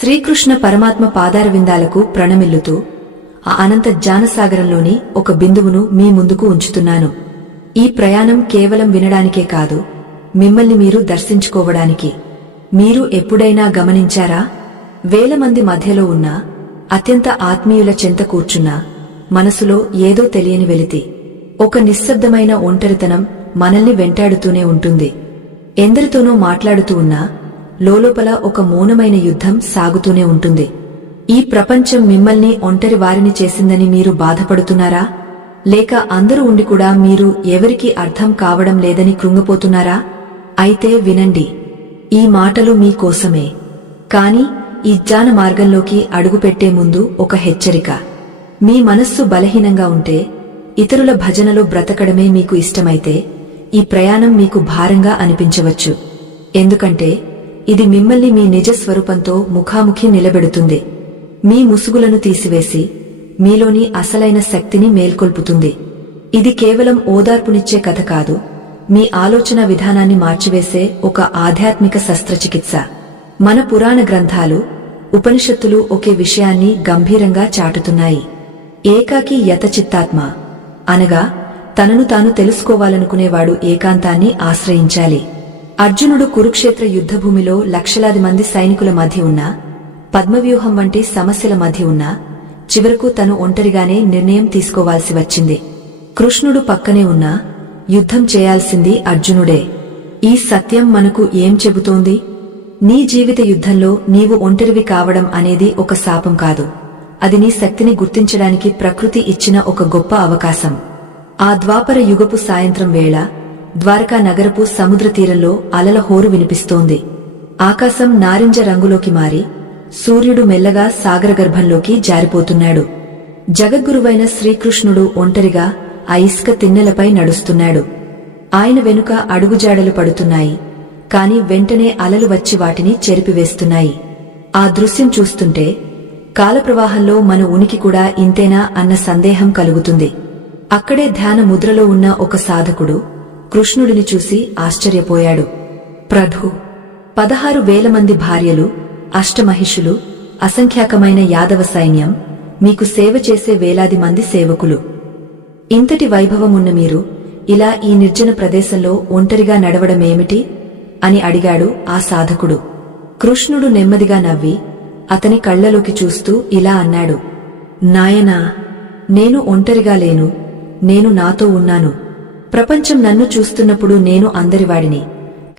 శ్రీకృష్ణ పరమాత్మ పాదారవిందాలకు ప్రణమిల్లుతూ ఆ అనంత జ్ఞానసాగరంలోని ఒక బిందువును మీ ముందుకు ఉంచుతున్నాను. ఈ ప్రయాణం కేవలం వినడానికే కాదు, మిమ్మల్ని మీరు దర్శించుకోవడానికి. మీరు ఎప్పుడైనా గమనించారా? వేల మంది మధ్యలో ఉన్న అత్యంత ఆత్మీయుల చెంత కూర్చున్నా మనసులో ఏదో తెలియని వెలితి, ఒక నిశ్శబ్దమైన ఒంటరితనం మనల్ని వెంటాడుతూనే ఉంటుంది. ఎందరితోనో మాట్లాడుతూ ఉన్నా లోలోపల ఒక మౌనమైన యుద్ధం సాగుతూనే ఉంటుంది. ఈ ప్రపంచం మిమ్మల్ని ఒంటరి వారిని చేసిందని మీరు బాధపడుతున్నారా? లేక అందరూ ఉండి కూడా మీరు ఎవరికీ అర్థం కావడం లేదని కృంగిపోతున్నారా? అయితే వినండి, ఈ మాటలు మీకోసమే. కాని ఈ జ్ఞాన మార్గంలోకి అడుగుపెట్టే ముందు ఒక హెచ్చరిక. మీ మనస్సు బలహీనంగా ఉంటే, ఇతరుల భజనలో బ్రతకడమే మీకు ఇష్టమైతే ఈ ప్రయాణం మీకు భారంగా అనిపించవచ్చు. ఎందుకంటే ఇది మిమ్మల్ని మీ నిజ స్వరూపంతో ముఖాముఖి నిలబెడుతుంది. మీ ముసుగులను తీసివేసి మీలోని అసలైన శక్తిని మేల్కొల్పుతుంది. ఇది కేవలం ఓదార్పునిచ్చే కథ కాదు, మీ ఆలోచన విధానాన్ని మార్చివేసే ఒక ఆధ్యాత్మిక శస్త్రచికిత్స. మన పురాణ గ్రంథాలు, ఉపనిషత్తులు ఒకే విషయాన్ని గంభీరంగా చాటుతున్నాయి. ఏకాకి యతచిత్తాత్మ అనగా తనను తాను తెలుసుకోవాలనుకునేవాడు ఏకాంతాన్ని ఆశ్రయించాలి. అర్జునుడు కురుక్షేత్ర యుద్ధభూమిలో లక్షలాది మంది సైనికుల మధ్య ఉన్నా, పద్మవ్యూహం వంటి సమస్యల మధ్య ఉన్నా చివరకు తను ఒంటరిగానే నిర్ణయం తీసుకోవాల్సి వచ్చింది. కృష్ణుడు పక్కనే ఉన్నా యుద్ధం చేయాల్సింది అర్జునుడే. ఈ సత్యం మనకు ఏం చెబుతోంది? నీ జీవిత యుద్ధంలో నీవు ఒంటరివి కావడం అనేది ఒక శాపం కాదు, అది నీ శక్తిని గుర్తించడానికి ప్రకృతి ఇచ్చిన ఒక గొప్ప అవకాశం. ఆ ద్వాపర యుగపు సాయంత్రం వేళ ద్వారకా నగరపు సముద్ర తీరంలో అలల హోరు వినిపిస్తోంది. ఆకాశం నారింజ రంగులోకి మారి సూర్యుడు మెల్లగా సాగరగర్భంలోకి జారిపోతున్నాడు. జగద్గురువైన శ్రీకృష్ణుడు ఒంటరిగా ఆ ఇసుక తిన్నెలపై నడుస్తున్నాడు. ఆయన వెనుక అడుగుజాడలు పడుతున్నాయి, కాని వెంటనే అలలు వచ్చి వాటిని చెరిపివేస్తున్నాయి. ఆ దృశ్యం చూస్తుంటే కాలప్రవాహంలో మన ఉనికి కూడా ఇంతేనా అన్న సందేహం కలుగుతుంది. అక్కడే ధ్యాన ముద్రలో ఉన్న ఒక సాధకుడు కృష్ణుడిని చూసి ఆశ్చర్యపోయాడు. ప్రభూ, 16,000 మంది భార్యలు, అష్టమహిషులు, అసంఖ్యాకమైన యాదవ సైన్యం, మీకు సేవ చేసే వేలాది మంది సేవకులు, ఇంతటి వైభవమున్న మీరు ఇలా ఈ నిర్జన ప్రదేశంలో ఒంటరిగా నడవడమేమిటి అని అడిగాడు ఆ సాధకుడు. కృష్ణుడు నెమ్మదిగా నవ్వి అతని కళ్లలోకి చూస్తూ ఇలా అన్నాడు, నాయనా, నేను ఒంటరిగా లేను, నేను నాతో ఉన్నాను. ప్రపంచం నన్ను చూస్తున్నప్పుడు నేను అందరివాడిని.